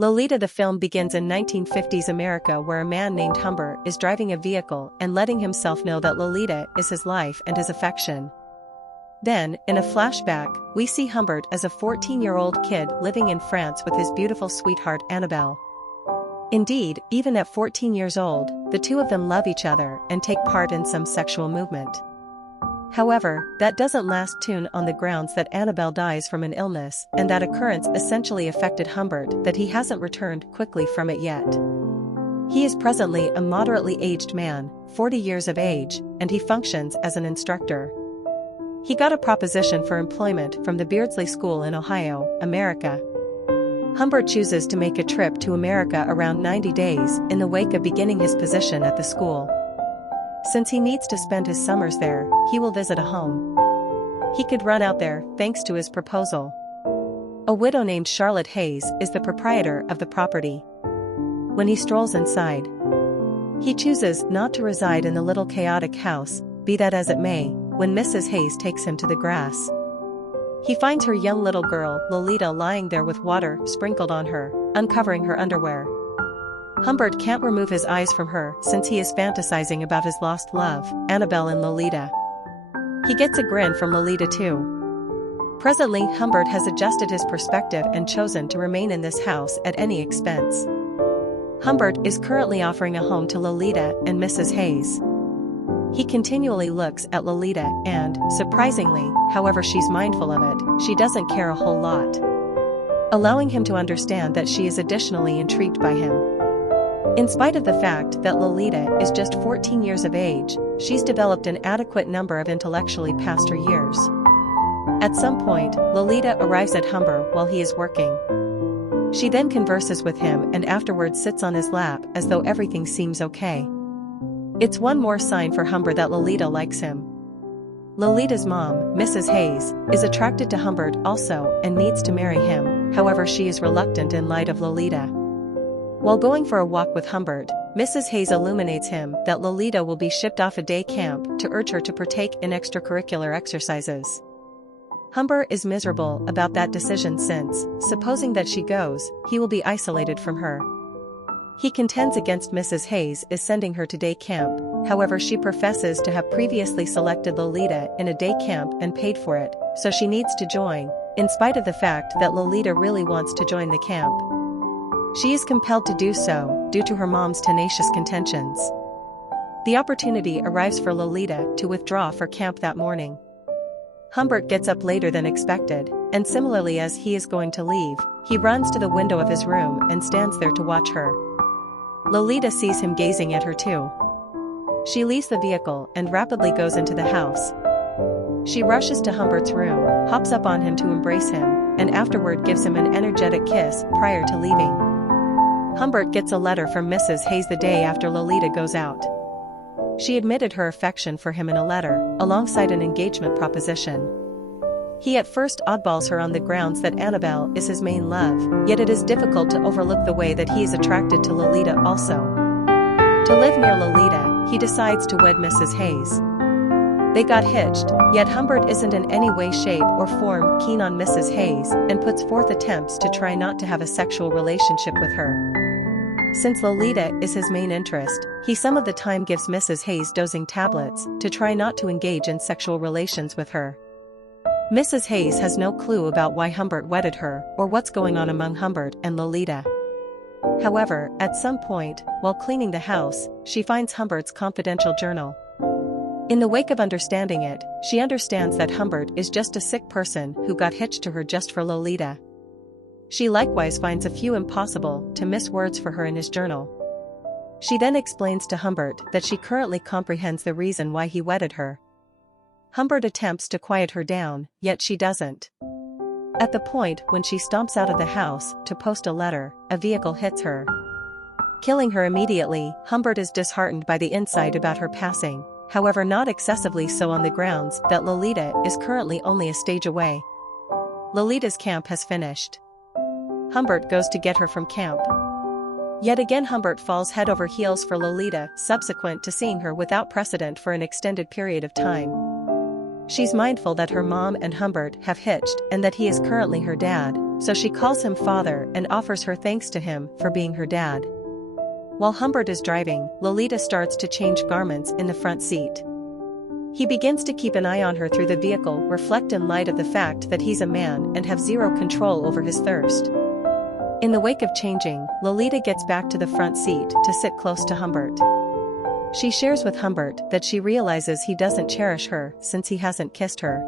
Lolita. The film begins in 1950s America, where a man named Humbert is driving a vehicle and letting himself know that Lolita is his life and his affection. Then, in a flashback, we see Humbert as a 14-year-old kid living in France with his beautiful sweetheart Annabelle. Indeed, even at 14 years old, the two of them love each other and take part in some sexual movement. However, that doesn't last on the grounds that Annabelle dies from an illness, and that occurrence essentially affected Humbert that he hasn't returned quickly from it yet. He is presently a moderately aged man, 40 years of age, and he functions as an instructor. He got a proposition for employment from the Beardsley School in Ohio, America. Humbert chooses to make a trip to America around 90 days in the wake of beginning his position at the school. Since he needs to spend his summers there, he will visit a home. He could run out there thanks to his proposal. A widow named Charlotte Hayes is the proprietor of the property. When he strolls inside, he chooses not to reside in the little chaotic house, be that as it may, when Mrs. Hayes takes him to the grass. He finds her young little girl, Lolita, lying there with water sprinkled on her, uncovering her underwear. Humbert can't remove his eyes from her since he is fantasizing about his lost love, Annabelle and Lolita. He gets a grin from Lolita too. Presently, Humbert has adjusted his perspective and chosen to remain in this house at any expense. Humbert is currently offering a home to Lolita and Mrs. Hayes. He continually looks at Lolita and, surprisingly, however she's mindful of it, she doesn't care a whole lot, allowing him to understand that she is additionally intrigued by him. In spite of the fact that Lolita is just 14 years of age, she's developed an adequate number of intellectually past her years. At some point, Lolita arrives at Humbert while he is working. She then converses with him and afterwards sits on his lap as though everything seems okay. It's one more sign for Humbert that Lolita likes him. Lolita's mom, Mrs. Hayes, is attracted to Humbert also and needs to marry him, however she is reluctant in light of Lolita. While going for a walk with Humbert, Mrs. Hayes illuminates him that Lolita will be shipped off a day camp to urge her to partake in extracurricular exercises. Humbert is miserable about that decision since, supposing that she goes, he will be isolated from her. He contends against Mrs. Hayes is sending her to day camp, however she professes to have previously selected Lolita in a day camp and paid for it, so she needs to join, in spite of the fact that Lolita really wants to join the camp. She is compelled to do so, due to her mom's tenacious contentions. The opportunity arrives for Lolita to withdraw for camp that morning. Humbert gets up later than expected, and similarly as he is going to leave, he runs to the window of his room and stands there to watch her. Lolita sees him gazing at her too. She leaves the vehicle and rapidly goes into the house. She rushes to Humbert's room, hops up on him to embrace him, and afterward gives him an energetic kiss prior to leaving. Humbert gets a letter from Mrs. Hayes the day after Lolita goes out. She admitted her affection for him in a letter, alongside an engagement proposition. He at first oddballs her on the grounds that Annabelle is his main love, yet it is difficult to overlook the way that he is attracted to Lolita also. To live near Lolita, he decides to wed Mrs. Hayes. They got hitched, yet Humbert isn't in any way, shape, or form keen on Mrs. Hayes and puts forth attempts to try not to have a sexual relationship with her. Since Lolita is his main interest, he some of the time gives Mrs. Hayes dosing tablets to try not to engage in sexual relations with her. Mrs. Hayes has no clue about why Humbert wedded her or what's going on among Humbert and Lolita. However, at some point, while cleaning the house, she finds Humbert's confidential journal. In the wake of understanding it, she understands that Humbert is just a sick person who got hitched to her just for Lolita. She likewise finds a few impossible to miss words for her in his journal. She then explains to Humbert that she currently comprehends the reason why he wedded her. Humbert attempts to quiet her down, yet she doesn't. At the point when she stomps out of the house to post a letter, a vehicle hits her, killing her immediately. Humbert is disheartened by the insight about her passing, however not excessively so on the grounds that Lolita is currently only a stage away. Lolita's camp has finished. Humbert goes to get her from camp. Yet again Humbert falls head over heels for Lolita subsequent to seeing her without precedent for an extended period of time. She's mindful that her mom and Humbert have hitched and that he is currently her dad, so she calls him father and offers her thanks to him for being her dad. While Humbert is driving, Lolita starts to change garments in the front seat. He begins to keep an eye on her through the vehicle, reflect in light of the fact that he's a man and have zero control over his thirst. In the wake of changing, Lolita gets back to the front seat to sit close to Humbert. She shares with Humbert that she realizes he doesn't cherish her since he hasn't kissed her.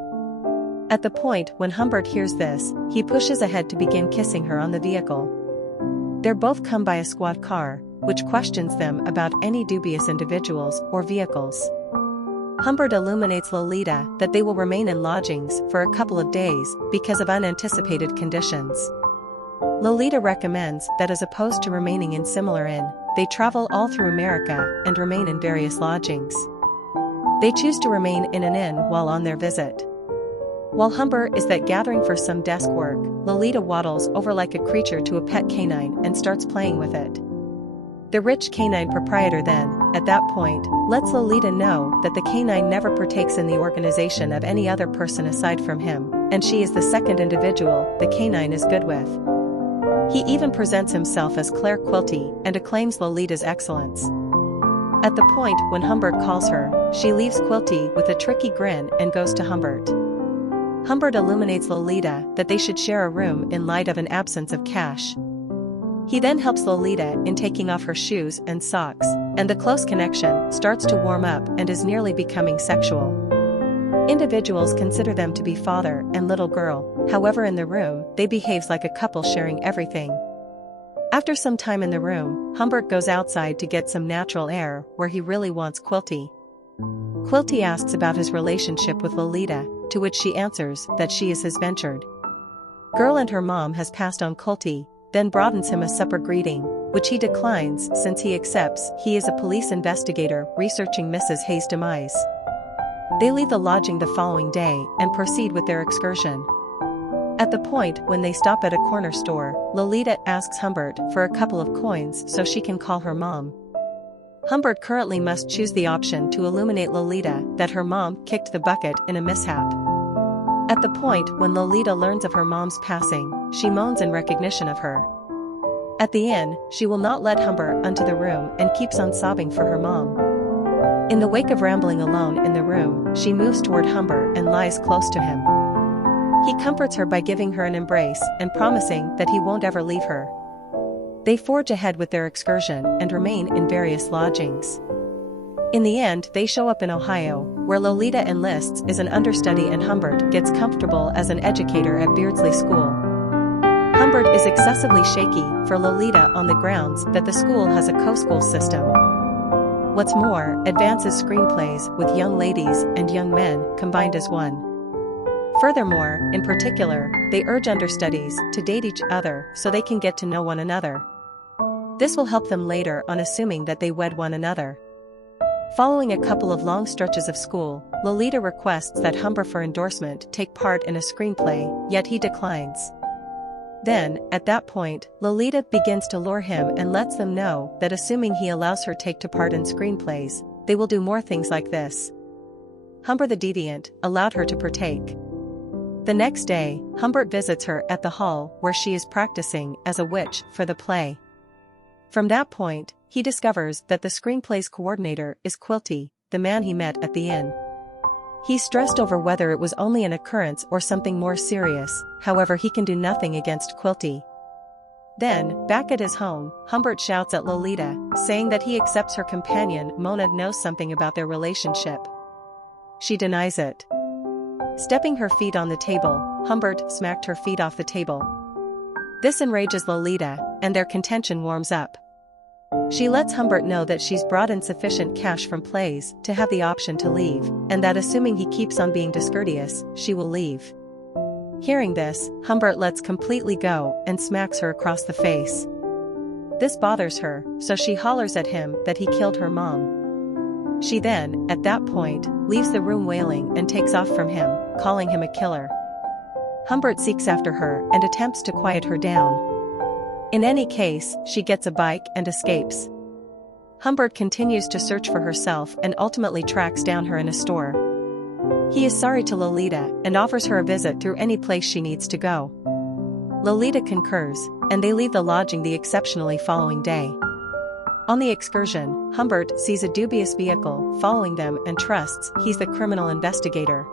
At the point when Humbert hears this, he pushes ahead to begin kissing her on the vehicle. They're both come by a squad car, which questions them about any dubious individuals or vehicles. Humbert illuminates Lolita that they will remain in lodgings for a couple of days because of unanticipated conditions. Lolita recommends that as opposed to remaining in similar inn, they travel all through America and remain in various lodgings. They choose to remain in an inn while on their visit. While Humbert is gathering for some desk work, Lolita waddles over like a creature to a pet canine and starts playing with it. The rich canine proprietor then, at that point, lets Lolita know that the canine never partakes in the organization of any other person aside from him, and she is the second individual the canine is good with. He even presents himself as Claire Quilty and acclaims Lolita's excellence. At the point when Humbert calls her, she leaves Quilty with a tricky grin and goes to Humbert. Humbert illuminates Lolita that they should share a room in light of an absence of cash. He then helps Lolita in taking off her shoes and socks, and the close connection starts to warm up and is nearly becoming sexual. Individuals consider them to be father and little girl, however in the room, they behave like a couple sharing everything. After some time in the room, Humbert goes outside to get some natural air where he really wants Quilty. Quilty asks about his relationship with Lolita, to which she answers that she is his ventured girl and her mom has passed on Quilty, then broadens him a supper greeting, which he declines since he accepts he is a police investigator researching Mrs. Hayes' demise. They leave the lodging the following day and proceed with their excursion. At the point when they stop at a corner store, Lolita asks Humbert for a couple of coins so she can call her mom. Humbert currently must choose the option to illuminate Lolita that her mom kicked the bucket in a mishap. At the point when Lolita learns of her mom's passing, she moans in recognition of her. At the inn, she will not let Humbert into the room and keeps on sobbing for her mom. In the wake of rambling alone in the room, she moves toward Humbert and lies close to him. He comforts her by giving her an embrace and promising that he won't ever leave her. They forge ahead with their excursion and remain in various lodgings. In the end, they show up in Ohio, where Lolita enlists as an understudy and Humbert gets comfortable as an educator at Beardsley School. Humbert is excessively shaky for Lolita on the grounds that the school has a co-school system. What's more, advances screenplays with young ladies and young men combined as one. Furthermore, in particular, they urge understudies to date each other so they can get to know one another. This will help them later on, assuming that they wed one another. Following a couple of long stretches of school, Lolita requests that Humbert for endorsement take part in a screenplay, yet he declines. Then, at that point, Lolita begins to lure him and lets them know that assuming he allows her take part in screenplays, they will do more things like this. Humbert the deviant allowed her to partake. The next day, Humbert visits her at the hall where she is practicing as a witch for the play. From that point, he discovers that the screenplay's coordinator is Quilty, the man he met at the inn. He's stressed over whether it was only an occurrence or something more serious, however he can do nothing against Quilty. Then, back at his home, Humbert shouts at Lolita, saying that he accepts her companion Mona knows something about their relationship. She denies it. Stepping her feet on the table, Humbert smacked her feet off the table. This enrages Lolita, and their contention warms up. She lets Humbert know that she's brought in sufficient cash from plays to have the option to leave, and that assuming he keeps on being discourteous, she will leave. Hearing this, Humbert lets completely go and smacks her across the face. This bothers her, so she hollers at him that he killed her mom. She then, at that point, leaves the room wailing and takes off from him, calling him a killer. Humbert seeks after her and attempts to quiet her down. In any case, she gets a bike and escapes. Humbert continues to search for herself and ultimately tracks down her in a store. He is sorry to Lolita and offers her a visit through any place she needs to go. Lolita concurs, and they leave the lodging the exceptionally following day. On the excursion, Humbert sees a dubious vehicle following them and trusts he's the criminal investigator.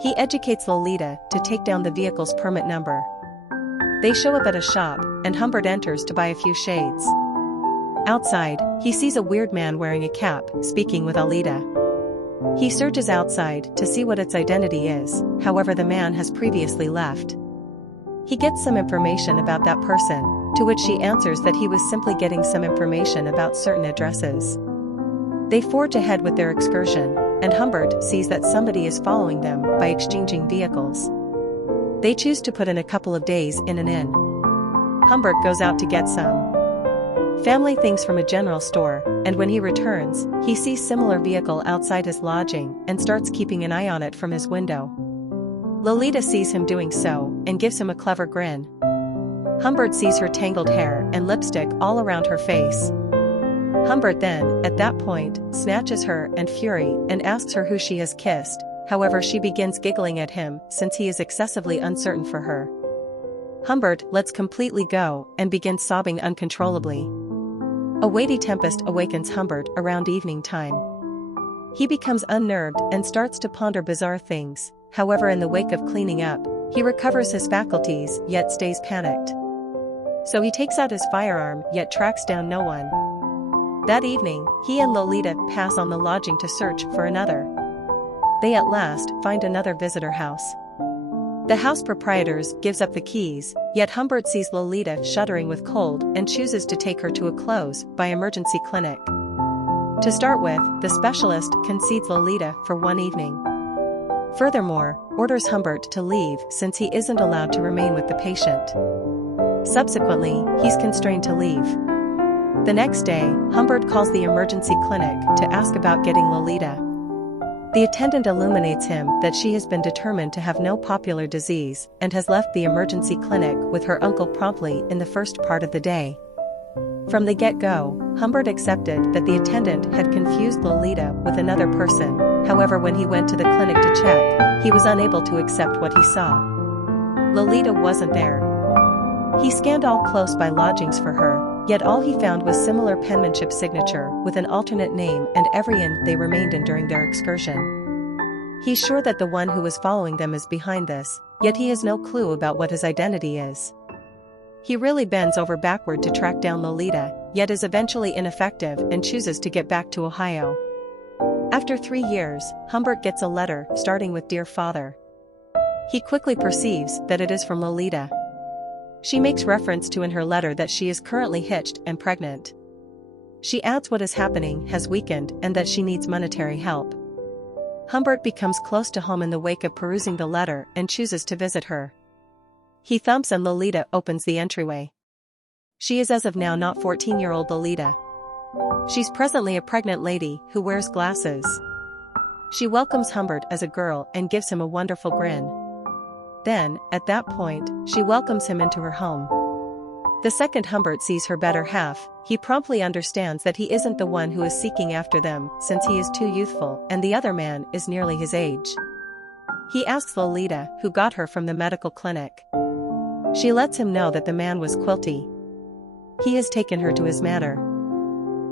He educates Lolita to take down the vehicle's permit number. They show up at a shop, and Humbert enters to buy a few shades. Outside, he sees a weird man wearing a cap, speaking with Alita. He searches outside to see what its identity is, however the man has previously left. He gets some information about that person, to which she answers that he was simply getting some information about certain addresses. They forge ahead with their excursion, and Humbert sees that somebody is following them by exchanging vehicles. They choose to put in a couple of days in an inn. Humbert goes out to get some family things from a general store, and when he returns, he sees similar vehicle outside his lodging and starts keeping an eye on it from his window. Lolita sees him doing so and gives him a clever grin. Humbert sees her tangled hair and lipstick all around her face. Humbert then, at that point, snatches her and Fury and asks her who she has kissed, however she begins giggling at him since he is excessively uncertain for her. Humbert lets completely go and begins sobbing uncontrollably. A weighty tempest awakens Humbert around evening time. He becomes unnerved and starts to ponder bizarre things, however in the wake of cleaning up, he recovers his faculties yet stays panicked. So he takes out his firearm yet tracks down no one. That evening, he and Lolita pass on the lodging to search for another. They at last find another visitor house. The house proprietors gives up the keys, yet Humbert sees Lolita shuddering with cold and chooses to take her to a close-by emergency clinic. To start with, the specialist concedes Lolita for one evening. Furthermore, orders Humbert to leave since he isn't allowed to remain with the patient. Subsequently, he's constrained to leave. The next day, Humbert calls the emergency clinic to ask about getting Lolita. The attendant illuminates him that she has been determined to have no popular disease and has left the emergency clinic with her uncle promptly in the first part of the day. From the get-go, Humbert accepted that the attendant had confused Lolita with another person, however when he went to the clinic to check, he was unable to accept what he saw. Lolita wasn't there. He scanned all close-by lodgings for her, yet all he found was similar penmanship signature with an alternate name and every inn they remained in during their excursion. He's sure that the one who was following them is behind this, yet he has no clue about what his identity is. He really bends over backward to track down Lolita, yet is eventually ineffective and chooses to get back to Ohio. After 3 years, Humbert gets a letter starting with "Dear Father." He quickly perceives that it is from Lolita. She makes reference to in her letter that she is currently hitched and pregnant. She adds what is happening has weakened and that she needs monetary help. Humbert becomes close to home in the wake of perusing the letter and chooses to visit her. He thumps and Lolita opens the entryway. She is as of now not 14-year-old Lolita. She's presently a pregnant lady who wears glasses. She welcomes Humbert as a girl and gives him a wonderful grin. Then, at that point, she welcomes him into her home. The second Humbert sees her better half, he promptly understands that he isn't the one who is seeking after them since he is too youthful and the other man is nearly his age. He asks Lolita who got her from the medical clinic. She lets him know that the man was Quilty. He has taken her to his manor.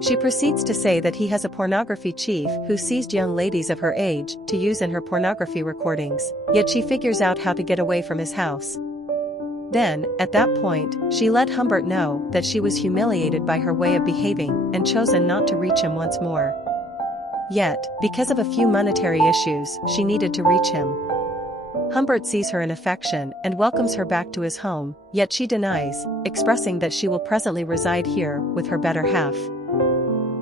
She proceeds to say that he has a pornography chief who seized young ladies of her age to use in her pornography recordings, yet she figures out how to get away from his house. Then, at that point, she let Humbert know that she was humiliated by her way of behaving and chosen not to reach him once more. Yet, because of a few monetary issues, she needed to reach him. Humbert sees her in affection and welcomes her back to his home, yet she denies, expressing that she will presently reside here with her better half.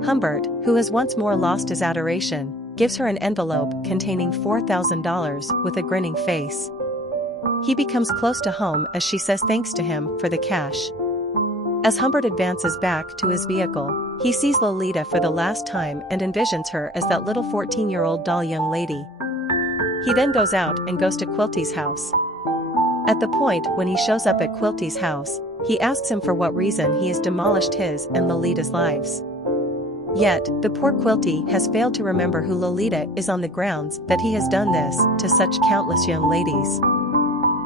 Humbert, who has once more lost his adoration, gives her an envelope containing $4,000 with a grinning face. He becomes close to home as she says thanks to him for the cash. As Humbert advances back to his vehicle, he sees Lolita for the last time and envisions her as that little 14-year-old doll young lady. He then goes out and goes to Quilty's house. At the point when he shows up at Quilty's house, he asks him for what reason he has demolished his and Lolita's lives. Yet, the poor Quilty has failed to remember who Lolita is on the grounds that he has done this to such countless young ladies.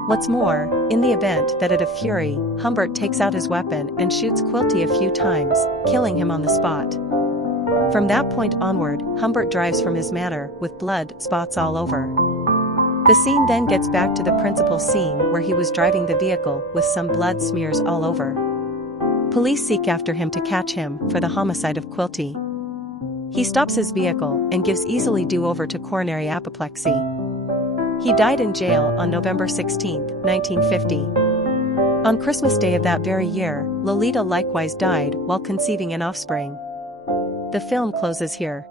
What's more, in the event that out of fury, Humbert takes out his weapon and shoots Quilty a few times, killing him on the spot. From that point onward, Humbert drives from his manor with blood spots all over. The scene then gets back to the principal scene where he was driving the vehicle with some blood smears all over. Police seek after him to catch him for the homicide of Quilty. He stops his vehicle and gives easily do-over to coronary apoplexy. He died in jail on November 16, 1950. On Christmas Day of that very year, Lolita likewise died while conceiving an offspring. The film closes here.